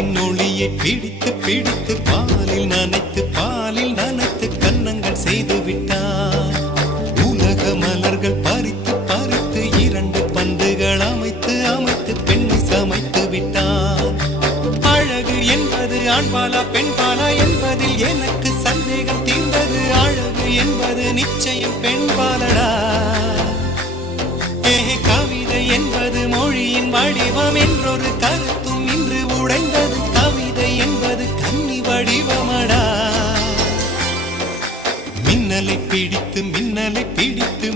நிலவின் ஒளியை பிடித்து பிடித்து பாலில் நனைத்து கன்னங்கள் செய்து விட்டார். உலக மலர்கள் பறித்து பறித்து 2 பந்துகள் அமைத்து அமைத்து பெண்ணை சமைத்து விட்டார். அழகு என்பது ஆண்பாலா பெண்பாலா என்பதில் எனக்கு சந்தேகம் தீர்ந்தது. அழகு என்பது நிச்சயம் பெண்பாலடா. கவிதை என்பது மொழியின் வடிவம் என்றொரு கருத்தும் இன்று உடைந்தது. கவிதை என்பது கன்னி வடிவமடா. மின்னலை பிடித்து